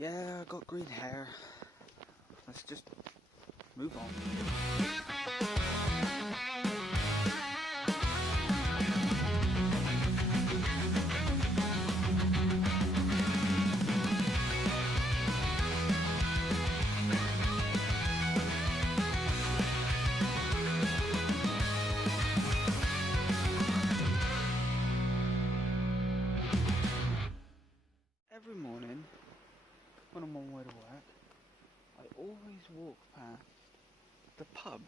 Yeah, I got green hair. Let's just move on. Every morning, when I'm on my way to work, I always walk past the pub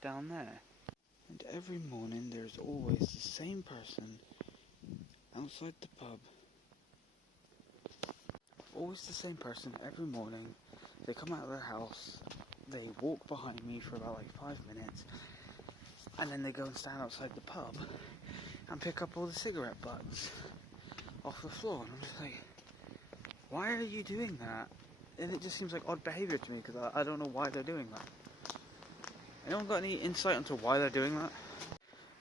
down there. And every morning there's always the same person outside the pub. Always the same person every morning. They come out of their house, they walk behind me for about like 5 minutes, and then they go and stand outside the pub and pick up all the cigarette butts off the floor. And I'm just like, why are you doing that? And it just seems like odd behaviour to me, because I don't know why they're doing that. Anyone got any insight into why they're doing that?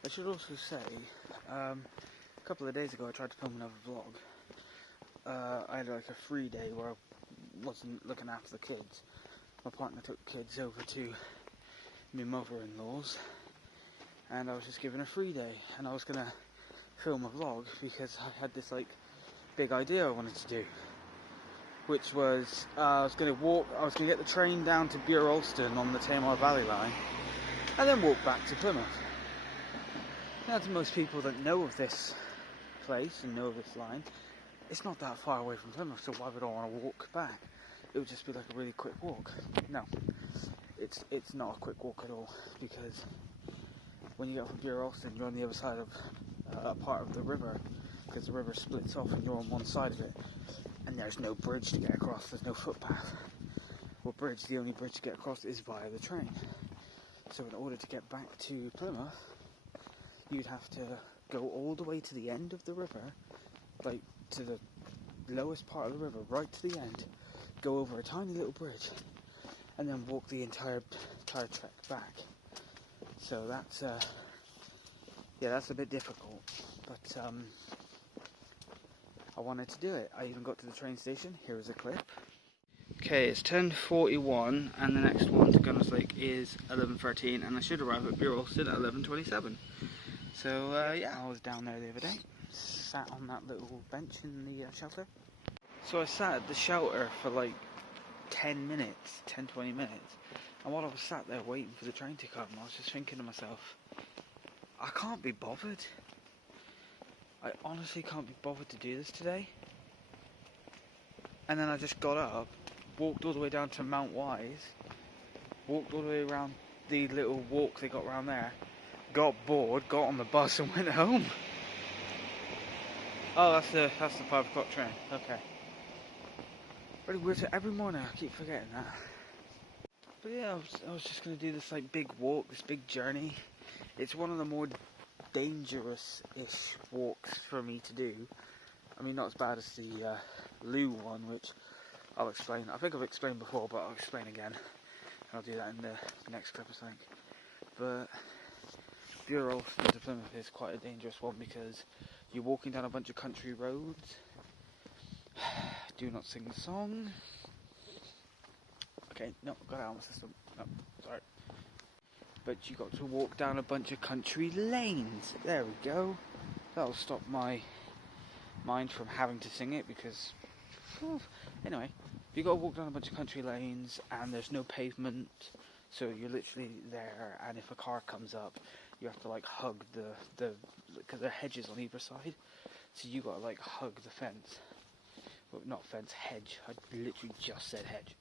I should also say, a couple of days ago I tried to film another vlog. I had like a free day where I wasn't looking after the kids. My partner took the kids over to my mother-in-law's, and I was just given a free day, and I was going to film a vlog because I had this like big idea I wanted to do, which was I was going to get the train down to Bure Alston on the Tamar Valley line and then walk back to Plymouth. Now, to most people that know of this place and know of this line, it's not that far away from Plymouth, so why would I want to walk back? It would just be like a really quick walk. No, it's not a quick walk at all, because when you get off of Bure Alston, you're on the other side of a part of the river, because the river splits off and you're on one side of it, and there's no bridge to get across, there's no footpath. Well, the only bridge to get across is via the train. So in order to get back to Plymouth, you'd have to go all the way to the end of the river, like to the lowest part of the river, right to the end, go over a tiny little bridge, and then walk the entire trek back. So that's that's a bit difficult, but I wanted to do it. I even got to the train station. Here is a clip. Okay, it's 10:41, and the next one to Gunners Lake is 11:13, and I should arrive at Bure Alston at 11:27. So yeah, I was down there the other day, sat on that little bench in the shelter. So I sat at the shelter for like 10 minutes, 10-20 minutes, and while I was sat there waiting for the train to come, I was just thinking to myself, I can't be bothered. I honestly can't be bothered to do this today. And then I just got up, walked all the way down to Mount Wise, walked all the way around the little walk they got around there, got bored, got on the bus and went home. Oh, that's the 5 o'clock train. Okay. Really weird. Every morning I keep forgetting that. But yeah, I was just going to do this like big walk, this big journey. It's one of the more dangerous-ish walks for me to do. I mean, not as bad as the Looe one, which I'll explain. I think I've explained before, but I'll explain again. I'll do that in the next clip, I think. But Bure Alston to Plymouth is quite a dangerous one, because you're walking down a bunch of country roads. Do not sing the song. Okay, no, got it out of my system. No, sorry. But you got to walk down a bunch of country lanes. There we go. That'll stop my mind from having to sing it, because anyway, you got to walk down a bunch of country lanes, and there's no pavement, so you're literally there. And if a car comes up, you have to like hug the because there are hedges on either side, so you got to like hug the fence. Well, not fence, hedge. I literally just said hedge.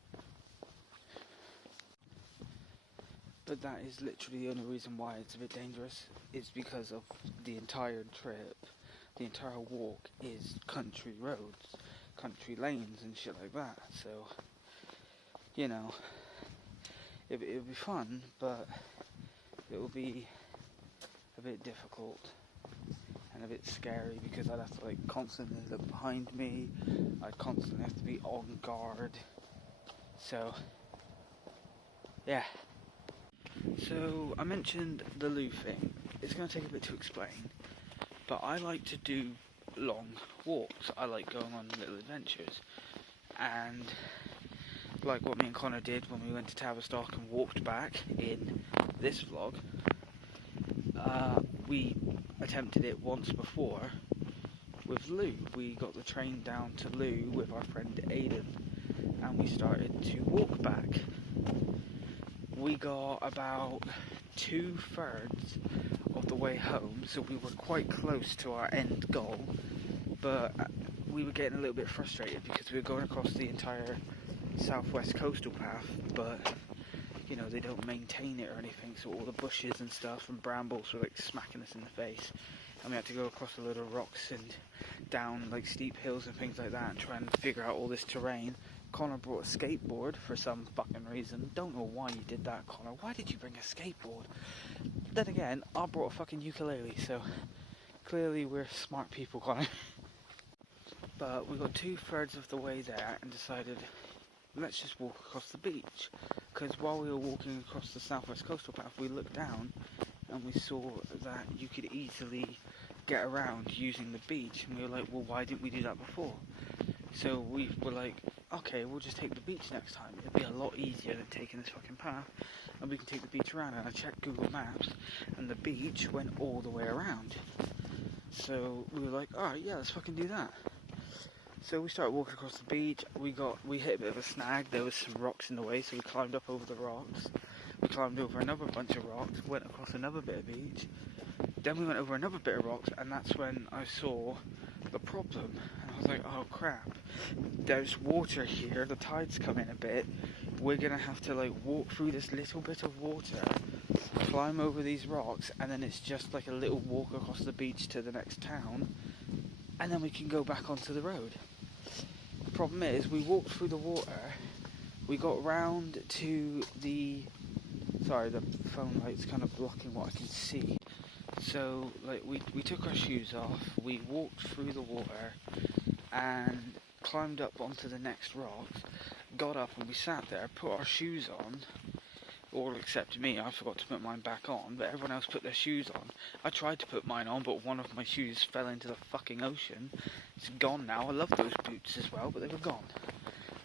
But that is literally the only reason why it's a bit dangerous. It's because of the entire trip, the entire walk is country roads, country lanes and shit like that. So, you know, it'll be fun, but it will be a bit difficult and a bit scary, because I'd have to like constantly look behind me. I'd constantly have to be on guard. So, yeah. So, I mentioned the Looe thing. It's going to take a bit to explain, but I like to do long walks. I like going on little adventures, and like what me and Connor did when we went to Tavistock and walked back in this vlog, we attempted it once before with Looe. We got the train down to Looe with our friend Aiden, and we started to walk back. We got about 2/3 of the way home, so we were quite close to our end goal, but we were getting a little bit frustrated because we were going across the entire southwest coastal path, but you know, they don't maintain it or anything, so all the bushes and stuff and brambles were like smacking us in the face, and we had to go across a load of rocks and down like steep hills and things like that and try and figure out all this terrain. Connor brought a skateboard for some fucking reason. Don't know why you did that, Connor. Why did you bring a skateboard? Then again, I brought a fucking ukulele, so clearly we're smart people, Connor. But we got 2/3 of the way there and decided, let's just walk across the beach. Because while we were walking across the southwest coastal path, we looked down and we saw that you could easily get around using the beach. And we were like, well, why didn't we do that before? So we were like, okay, we'll just take the beach next time. It'd be a lot easier than taking this fucking path, and we can take the beach around. And I checked Google Maps, and the beach went all the way around. So we were like, alright, yeah, let's fucking do that. So we started walking across the beach. We hit a bit of a snag. There was some rocks in the way, so we climbed up over the rocks. We climbed over another bunch of rocks, went across another bit of beach. Then we went over another bit of rocks, and that's when I saw the problem. And I was like, oh crap, there's water here, the tide's come in a bit. We're gonna have to like walk through this little bit of water, climb over these rocks, and then it's just like a little walk across the beach to the next town, and then we can go back onto the road. The problem is, we walked through the water, we got round to the... Sorry, the phone light's kind of blocking what I can see. So, like, we took our shoes off, we walked through the water, and climbed up onto the next rock, got up and we sat there, put our shoes on, all except me. I forgot to put mine back on, but everyone else put their shoes on. I tried to put mine on, but one of my shoes fell into the fucking ocean. It's gone now. I love those boots as well, but they were gone.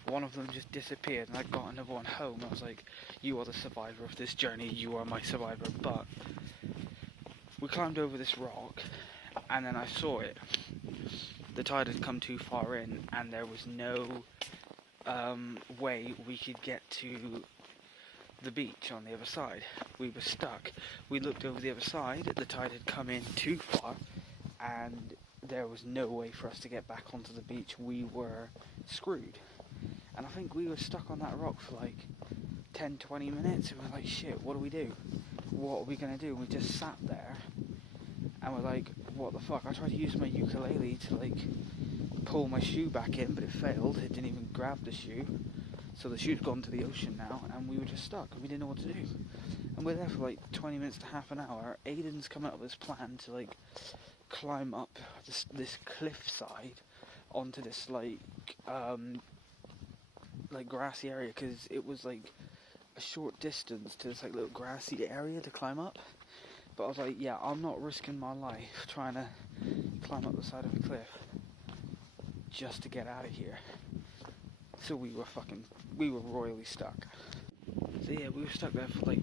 One of them just disappeared, and I got another one home. I was like, you are the survivor of this journey, you are my survivor. But we climbed over this rock, and then I saw it. The tide had come too far in, and there was no way we could get to the beach on the other side. We were stuck. We looked over the other side, the tide had come in too far, and there was no way for us to get back onto the beach. We were screwed. And I think we were stuck on that rock for like 10-20 minutes, and we're like, shit, what do we do? What are we going to do? And we just sat there, and we're like, what the fuck? I tried to use my ukulele to like pull my shoe back in, but it failed. It didn't even grab the shoe. So the shoe's gone to the ocean now, and we were just stuck, and we didn't know what to do. And we're there for like 20 minutes to half an hour. Aiden's come up with this plan to like climb up this cliffside onto this like grassy area, because it was like a short distance to this like little grassy area to climb up. But I was like, yeah, I'm not risking my life trying to climb up the side of a cliff just to get out of here. So we were royally stuck. So yeah, we were stuck there for like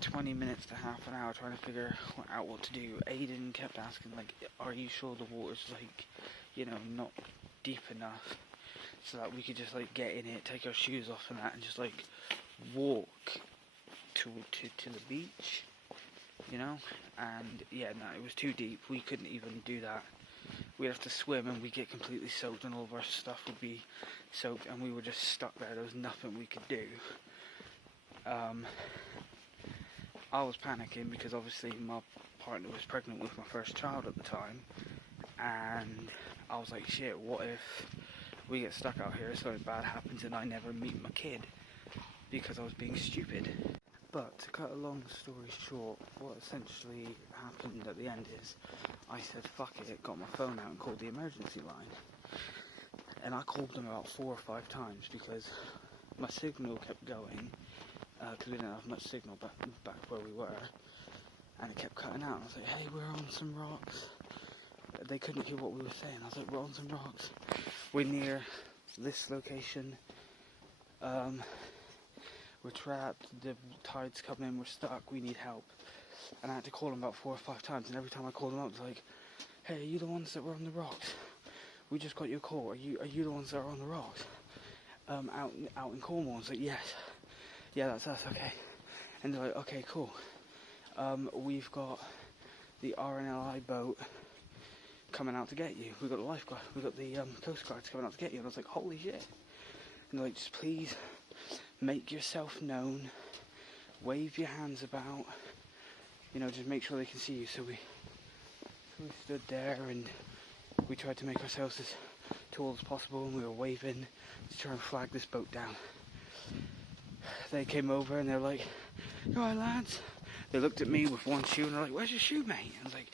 20 minutes to half an hour trying to figure out what to do. Aiden kept asking like, are you sure the water's like, you know, not deep enough so that we could just like get in it, take our shoes off and that, and just like walk to the beach, you know? And yeah, no, it was too deep. We couldn't even do that. We'd have to swim, and we'd get completely soaked, and all of our stuff would be soaked, and we were just stuck there. There was nothing we could do. I was panicking because obviously my partner was pregnant with my first child at the time, and I was like, shit, what if we get stuck out here, something bad happens, and I never meet my kid because I was being stupid. But to cut a long story short, what essentially happened at the end is I said fuck it, got my phone out and called the emergency line. And I called them about 4 or 5 times because my signal kept going, because we didn't have much signal back where we were, and it kept cutting out. And I was like, hey, we're on some rocks. They couldn't hear what we were saying. I was like, we're on some rocks. We're near this location. We're trapped, the tide's coming in, we're stuck, we need help. And I had to call them about 4 or 5 times, and every time I called them up, it's like, hey, are you the ones that were on the rocks? We just got your call. Are you the ones that are on the rocks? Out in Cornwall. I was like, yes. Yeah, that's us, okay. And they're like, okay, cool. We've got the RNLI boat coming out to get you. We've got the lifeguard, we've got the Coast Guards coming out to get you. And I was like, holy shit. And they're like, just please make yourself known, wave your hands about, just make sure they can see you. So we stood there and we tried to make ourselves as tall as possible, and we were waving to try and flag this boat down. They came over and they're like, you alright lads? They looked at me with one shoe and they're like, where's your shoe, mate? I was like,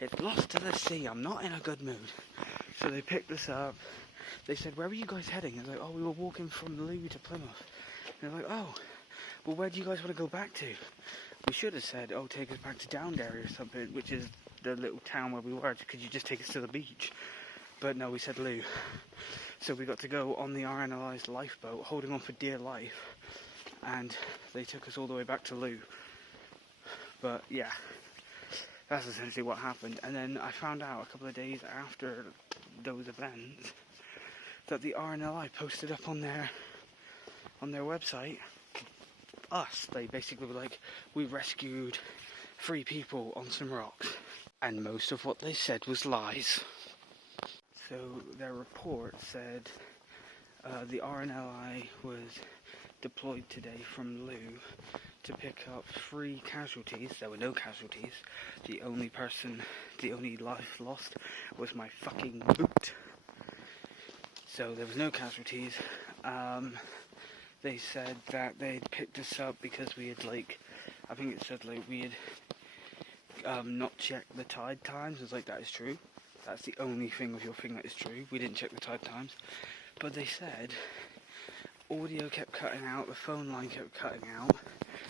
it's lost to the sea, I'm not in a good mood. So they picked us up. They said, where were you guys heading? I was like, oh, we were walking from Looe to Plymouth. And they're like, oh, well, where do you guys want to go back to? We should have said, oh, take us back to Downderry or something, which is the little town where we were. Could you just take us to the beach? But no, we said Looe. So we got to go on the RNLI's lifeboat, holding on for dear life, and they took us all the way back to Looe. But yeah, that's essentially what happened. And then I found out a couple of days after those events that the RNLI posted up on their website they basically were like, we rescued 3 people on some rocks, and most of what they said was lies. So their report said the RNLI was deployed today from Looe to pick up 3 casualties. There were no casualties. The only life lost was my fucking boot. So there was no casualties. They said that they'd picked us up because we had I think it said we had not checked the tide times. I was like, that is true. That's the only thing of your thing that is true. We didn't check the tide times. But they said audio kept cutting out, the phone line kept cutting out,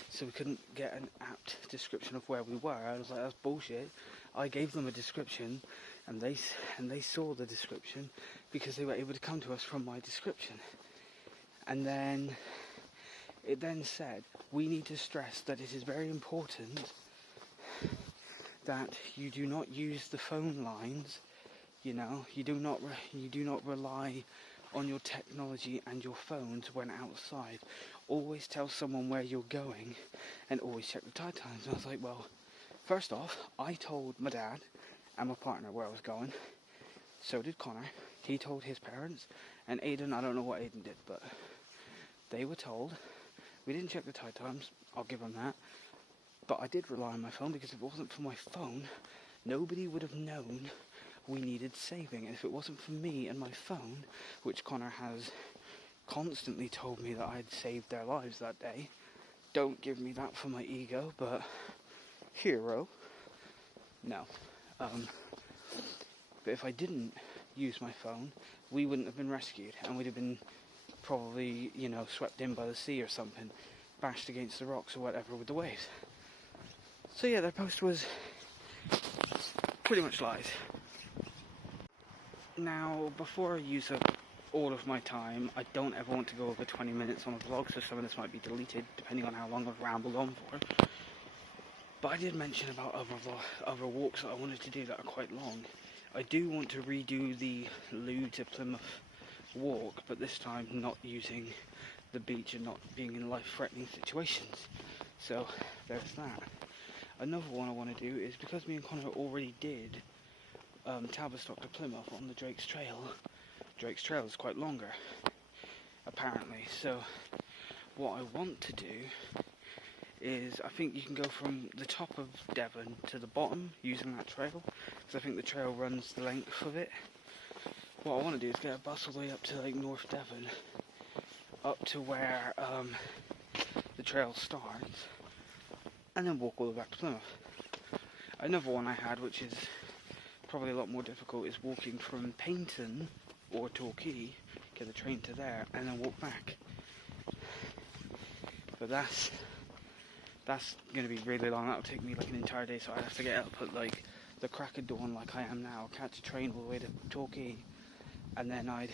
so we couldn't get an apt description of where we were. I was like, that's bullshit. I gave them a description, and they saw the description because they were able to come to us from my description. And then it then said, we need to stress that it is very important that you do not use the phone lines. You do not rely on your technology and your phones when outside. Always tell someone where you're going, and always check the tide times. And I was like, well, first off, I told my dad and my partner where I was going. So did Connor. He told his parents, and Aidan, I don't know what Aidan did, but they were told. We didn't check the tide times, I'll give them that. But I did rely on my phone, because if it wasn't for my phone, nobody would have known we needed saving. And if it wasn't for me and my phone, which Connor has constantly told me that I'd saved their lives that day, don't give me that for my ego, but hero, no. But if I didn't use my phone, we wouldn't have been rescued, and we'd have been probably, swept in by the sea or something, bashed against the rocks or whatever with the waves. So yeah, their post was pretty much lies. Now, before I use up all of my time, I don't ever want to go over 20 minutes on a vlog, so some of this might be deleted, depending on how long I've rambled on for. But I did mention about other walks that I wanted to do that are quite long. I do want to redo the Looe to Plymouth walk, but this time not using the beach and not being in life-threatening situations. So there's that. Another one I want to do is, because me and Connor already did Tavistock to Plymouth on the Drake's Trail. Drake's Trail is quite longer, apparently. So what I want to do is, I think you can go from the top of Devon to the bottom using that trail, because I think the trail runs the length of it. What I want to do is get a bus all the way up to North Devon, up to where the trail starts, and then walk all the way back to Plymouth. Another one I had, which is probably a lot more difficult, is walking from Paignton or Torquay, get the train to there, and then walk back. But that's going to be really long. That'll take me an entire day, so I'd have to get up at the crack of dawn like I am now, catch a train all the way to Torquay, and then I'd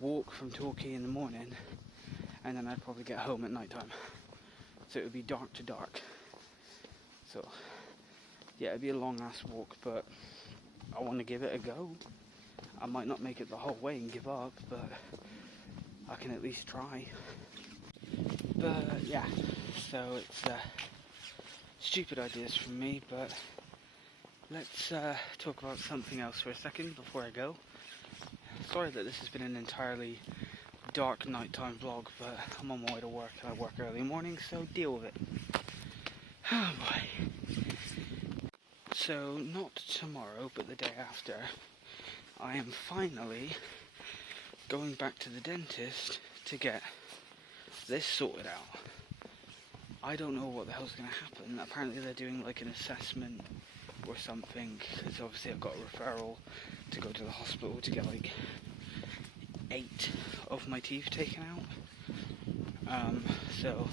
walk from Torquay in the morning, and then I'd probably get home at night time. So it would be dark to dark. So yeah, it'd be a long ass walk, but I want to give it a go. I might not make it the whole way and give up, but I can at least try. But yeah, so it's stupid ideas from me, but let's talk about something else for a second before I go. Sorry that this has been an entirely dark nighttime vlog, but I'm on my way to work and I work early morning, so deal with it. Oh boy. So not tomorrow, but the day after, I am finally going back to the dentist to get this sorted out. I don't know what the hell's going to happen. Apparently they're doing like an assessment or something, because obviously I've got a referral to go to the hospital to get like 8 of my teeth taken out. So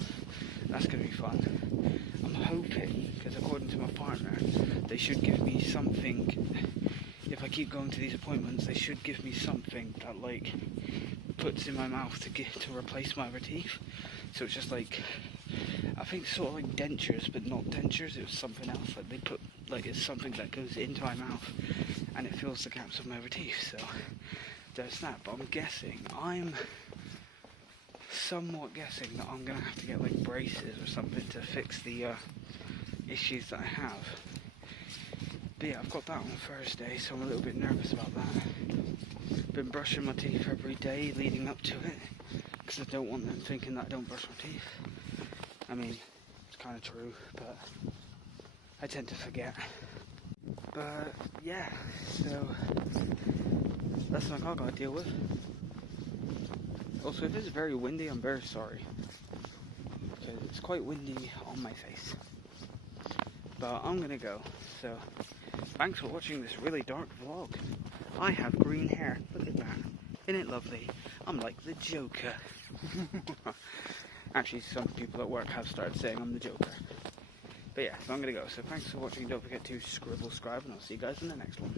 that's going to be fun. I'm hoping, because according to my partner, they should give me something. If I keep going to these appointments, they should give me something that like puts in my mouth to replace my other teeth. So it's just like, I think sort of like dentures, but not dentures. It was something else. Like they put like it's something that goes into my mouth and it fills the gaps of my other teeth. So there's that. But I'm somewhat guessing that I'm gonna have to get like braces or something to fix the issues that I have. But yeah, I've got that on Thursday, so I'm a little bit nervous about that. Been brushing my teeth every day leading up to it, because I don't want them thinking that I don't brush my teeth. I mean, it's kind of true, but I tend to forget. But yeah, so that's something I've got to deal with. Also, if it's very windy, I'm very sorry, because it's quite windy on my face. But I'm gonna go, so thanks for watching this really dark vlog. I have green hair, look at that, isn't it lovely? I'm like the Joker. Actually, some people at work have started saying I'm the Joker. But yeah, so I'm gonna go, so thanks for watching, don't forget to scribble, scribe, and I'll see you guys in the next one.